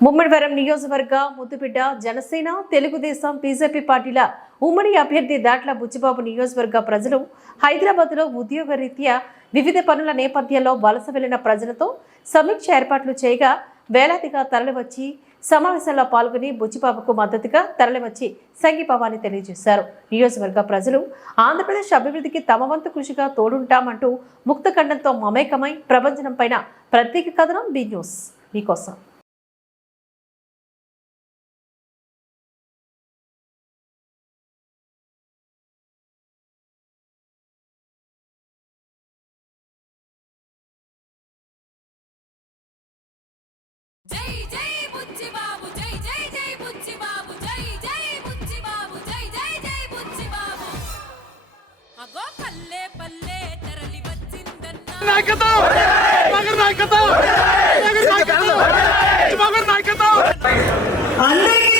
ముమ్మడివరం నియోజకవర్గ ముద్దుబిడ్డ జనసేన తెలుగుదేశం బీజేపీ పార్టీల ఉమ్మడి అభ్యర్థి దాట్ల బుచ్చిబాబు నియోజకవర్గ ప్రజలు హైదరాబాద్లో ఉద్యోగ రీత్యా వివిధ పనుల నేపథ్యంలో వలస వెళ్ళిన ప్రజలతో సమీక్ష ఏర్పాట్లు చేయగా వేలాదిగా తరలివచ్చి సమావేశంలో పాల్గొని బుచ్చిబాబుకు మద్దతుగా తరలివచ్చి సంఘీభావాన్ని తెలియజేశారు. నియోజకవర్గ ప్రజలు ఆంధ్రప్రదేశ్ అభివృద్ధికి తమ వంతు కృషిగా తోడుంటామంటూ ముక్తఖండంతో మమేకమై ప్రపంచం పైన ప్రత్యేక కథనం బి న్యూస్. మీకోసం. నాయకత్వం! మగర్ నాయకత్వం! మగర్ నాయకత్వం! మగర్ నాయకత్వం! అందరికీ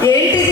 E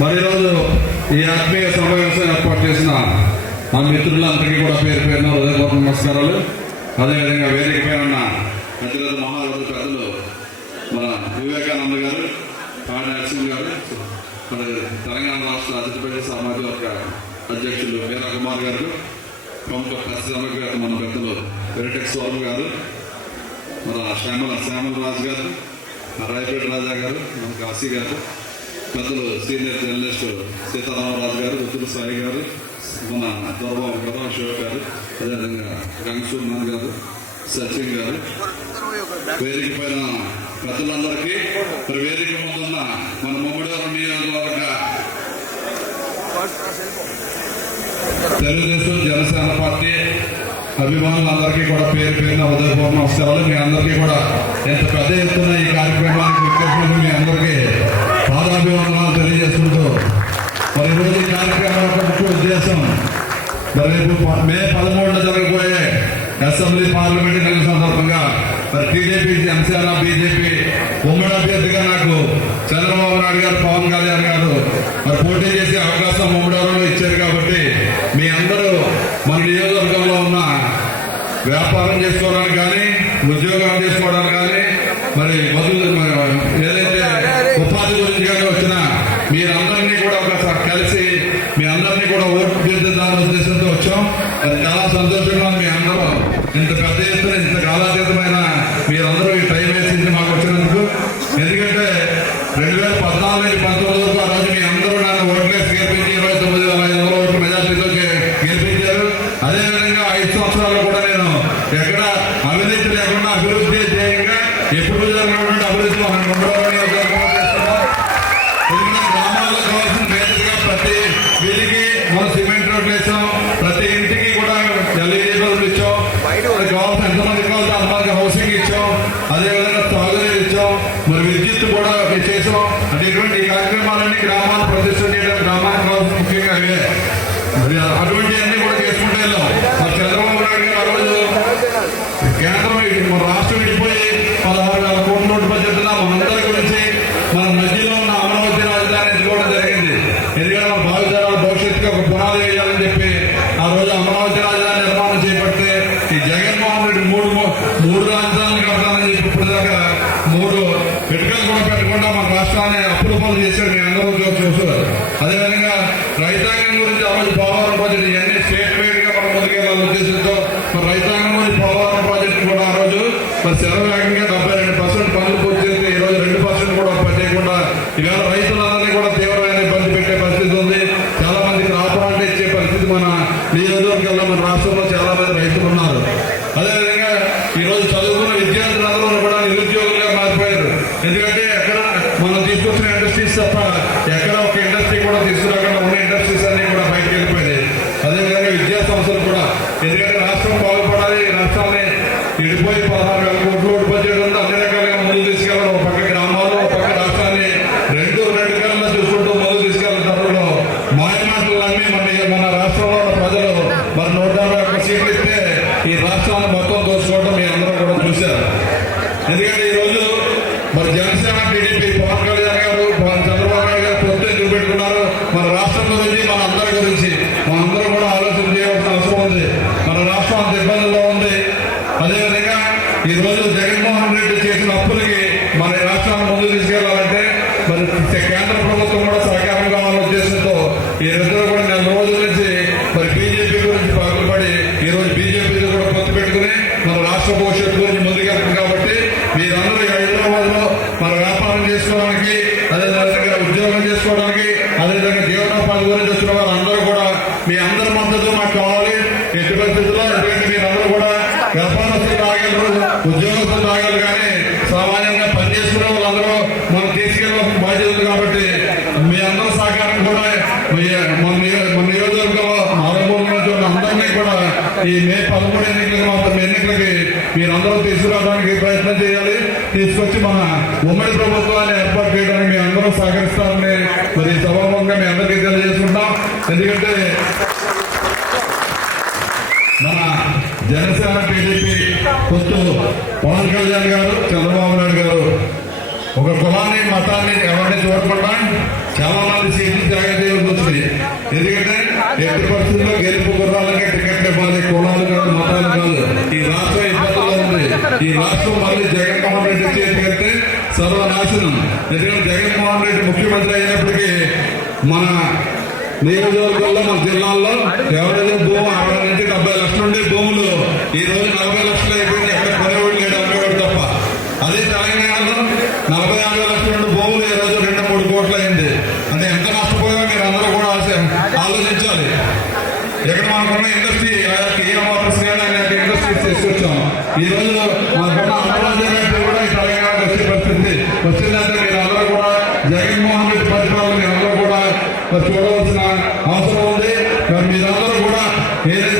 మరి రోజు ఈ ఆత్మీయ సమావేశం ఏర్పాటు చేసిన మా మిత్రులందరికీ కూడా పేరు పేరున హృదయపూర్వక నమస్కారాలు. అదేవిధంగా వేదిక పైన ఉన్న మహారాజు పెద్దలు మన వివేకానంద గారు పాడి నరసింహ గారు మరి తెలంగాణ రాష్ట్ర అతిపెద్ద సమాజ వర్గ అధ్యక్షులు వీరా కుమార్ గారు ప్రముఖ పరిశ్రమవేత్త మన పెద్దలు వెరిటెక్ స్వామి గారు మన శ్యామల శ్యామల రాజు గారు రాయపేట రాజా గారు మన కాశీ గారు పెద్దలు సీనియర్ జర్నలిస్ట్ సీతారామరాజు గారు రుతుల సాయి గారు మన దొరబాబు గారు శివ గారు అదేవిధంగా గంగసూర్నాథ్ గారు సచిన్ గారు. వేదిక పైన పెద్దలందరికీ మరి వేదిక ముందున్న మన ముమ్మడివారం నియోజకవర్గ తెలుగుదేశం జనసేన పార్టీ అభిమానులందరికీ కూడా పేరు పేరున ఉదయపూర్ణ నమస్కారాలు మీ అందరికీ కూడా ఎంత పెద్ద ఎత్తున ఈ కార్యక్రమానికి విచ్చేసినందుకు మీ అందరికీ పాదాభివందనాలు తెలియజేస్తుంటూ. మరి ఈరోజు ఈ కార్యక్రమం యొక్క ముఖ్య ఉద్దేశం. మరి రేపు మే పదమూడున జరగబోయే అసెంబ్లీ పార్లమెంట్ కలిగిన సందర్భంగా మరి టీడీపీ జనసేన బీజేపీ ఉమ్మడి అభ్యర్థిగా నాకు చంద్రబాబు నాయుడు గారు పవన్ కళ్యాణ్ గారు మరి పోటీ చేసే అవకాశం ఉమ్మడిలో ఇచ్చారు కాబట్టి మీ అందరూ మన నియోజకవర్గంలో ఉన్న వ్యాపారం చేసుకోవడానికి కానీ ఉద్యోగాలు చేసుకోవడానికి కానీ మరి మొదలు మరి ఏదైతే ఉపాధి గురించి కానీ వచ్చినా మీరందరినీ కూడా ఒకసారి కలిసి మీ అందరినీ కూడా ఓటు తీర్చిద్దామనే ఉద్దేశంతో వచ్చాం అది చాలా సంతోషంగా ఉంది మీ అందరూ ఇంత పెద్ద ఎత్తున ఇంత కాలాతీతమైన మీరందరూ ఈ టైం వేసింది మాకు వచ్చినందుకు ఎందుకంటే రెండు వేల పద్నాలుగు నుంచి పంతొమ్మిది వరకు ఆ రోజు మీ అందరూ నన్ను ఓట్లేసి గెలిపించి ఇరవై తొమ్మిది వేల ఐదు వందల ఓట్ల మెజార్టీతో గె- గెలిపించారు అదేవిధంగా ఐదు సంవత్సరాలు కూడా నేను ఎక్కడ అవినీతి లేకుండా అభివృద్ధి ధ్యేయంగా ఎప్పుడు జరిగినటువంటి అభివృద్ధి మన ముందులోనే చేస్తున్నాం ఎందుకంటే గ్రామాల్లో కావాల్సిన వేదికగా ప్రతి వీధికి మనం సిమెంట్ రోడ్లు వేసాం ప్రతి ఇంటికి కూడా ఎల్ఈడి బల్బులు ఇచ్చాం మనకి కావాల్సిన ఎంతమందికి కావాల్సిన అంతమందికి హౌసింగ్ ఇచ్చాం అదేవిధంగా తాగునీరు ఇచ్చాం మరి విద్యుత్ కూడా చేసాం అంటే ఇటువంటి కార్యక్రమాలన్నీ గ్రామాలు ప్రతిష్ట చేయడం గ్రామానికి కావాల్సిన ముఖ్యంగా అవే. మరి అటువంటి అన్ని కూడా చేసుకుంటే వెళ్ళాం. మరి చంద్రబాబు నాయుడు గారు ఆ రోజు కేంద్రం మన రాష్ట్రం వెళ్ళిపోయి పదహారు వేల కోట్ల నోటు బడ్జెట్ మనందరి గురించి మన మధ్యలో ఉన్న అమరావతి రాజధాని ఎన్నుకోవడం జరిగింది. ఎందుకంటే మన భావితరాల భవిష్యత్తుకి ఒక పునాది వేయాలని చెప్పి ఆ రోజు అమరావతి రాజధాని నిర్మాణం చేపడితే ఈ జగన్మోహన్ రెడ్డి మూడు మూడు రాజధానులు కడతానని చెప్పి ఇప్పటిదాకా మూడు పెట్టకుండా మన రాష్ట్రాన్ని అప్రూపలు చేశాడు మీ అందరూ చూస్తున్నారు. అదేవిధంగా రైతాంగం గురించి ఆ రోజు పోలవరం ప్రాజెక్టు ఇవన్నీ స్టేట్ వైడ్గా మనం ముందుకెళ్ళాలని ఉద్దేశంతో మరి రైతాంగం గురించి పోలవరం ప్రాజెక్టు కూడా ఆ రోజు మరి శరవేగంగా డెబ్బై రెండు పర్సెంట్ పనులు పూర్తి చేస్తే ఈ రోజు రెండు పర్సెంట్ కూడా పని చేయకుండా ఇవాళ రైతులందరినీ కూడా తీవ్రమైన ఇబ్బంది పెట్టే పరిస్థితి ఉంది. చాలా మందికి రాపరాంట ఇచ్చే పరిస్థితి మన నియోజకవర్గంలో మన రాష్ట్రంలో చాలా మంది రైతులు ఉన్నారు. అదేవిధంగా ఈరోజు చదువుకున్న విద్యార్థులందరూ కూడా నిరుద్యోగులుగా మారిపోయారు. ఎందుకంటే ఇండస్ట్రీస్ తప్ప ఎక్కడ ఒక ఇండస్ట్రీ కూడా తీసుకురాకుండా ఉన్న ఇండస్ట్రీస్ అన్ని కూడా బయటకు వెళ్ళిపోయినాయి. అదేవిధంగా విద్యా సంస్థలు కూడా ఎందుకంటే రాష్ట్రం బాగుపడాలి రాష్ట్రాన్ని విడిపోయి పదహారు వేల కోట్లు ఓటు బడ్జెట్ ఉంది. అన్ని రకాలుగా ముందుకు తీసుకెళ్ళాలి ఒక పక్క గ్రామాలు ఒక పక్క రాష్ట్రాన్ని రెండు రెండు కన్నా చూసుకుంటూ ముందుకు తీసుకెళ్ళిన తరుణంలో మాయ మాటలు అన్ని మన మన రాష్ట్రంలో కేంద్ర ప్రభుత్వం ఈ మే పదమూడు ఎన్నికలకు మాత్రం ఎన్నికలకి మీరందరూ తీసుకురావడానికి ప్రయత్నం చేయాలి. తీసుకొచ్చి మన ఉమ్మడి ప్రభుత్వాన్ని ఏర్పాటు చేయడానికి మీ అందరూ సహకరిస్తారని మరి సభాముఖంగా మీ అందరికీ తెలియజేసుకుంటాం ఎందుకంటే మన జనసేన టీడీపీ పొత్తు పవన్ కళ్యాణ్ గారు చంద్రబాబు నాయుడు గారు ఒక కులాన్ని మతాన్ని ఎవరిని చూడకుండా చాలా మంది సీట్లు త్యాగం వచ్చింది ఎందుకంటే ఎట్టి పరిస్థితుల్లో గెలుపు గుర్రాలకే టికెట్లు ఇవ్వాలి కులాలు కాదు మతాలు కాదు. ఈ రాష్ట్రం ఇబ్బందుల్లో ఉంది. ఈ రాష్ట్రం మళ్ళీ జగన్మోహన్ రెడ్డి చేతికెళ్తే సర్వనాశనం. ఎందుకంటే జగన్మోహన్ రెడ్డి ముఖ్యమంత్రి అయినప్పటికీ మన నియోజకవర్గంలో మన జిల్లాల్లో ఎవరైతే భూమి అరవై నుంచి డెబ్బై లక్షలు ఉండే భూములు ఈ రోజు నలభై లక్షలు అయిపోయింది ఎక్కడ కొనేవాడు లేడు అమ్మేవాడు తప్ప అదే తెలంగాణలో నలభై యాభై లక్షల ఉండే భూములు ఈ రోజు రెండు మూడు కోట్లు అయింది అంటే ఎంత నష్టపోయామో మీరు అందరూ కూడా ఆలోచ- ఆలోచించాలి ఇక్కడ మనకున్న ఇండస్ట్రీ కియా మోటార్స్ కానీ అనేక ఇండస్ట్రీస్ తీసుకొచ్చాం ఈ రోజు మనకున్న అమరావతి ఫ్యాక్టరీ కూడా ఈ తెలంగాణకు వచ్చే పరిస్థితి వచ్చిందంటే మీరు అందరూ కూడా జగన్మోహన్ రెడ్డి పరిపాలన మీరు అందరూ కూడా మరి చూడవలసిన అవసరం ఉంది మరి మీరందరూ కూడా ఏదైనా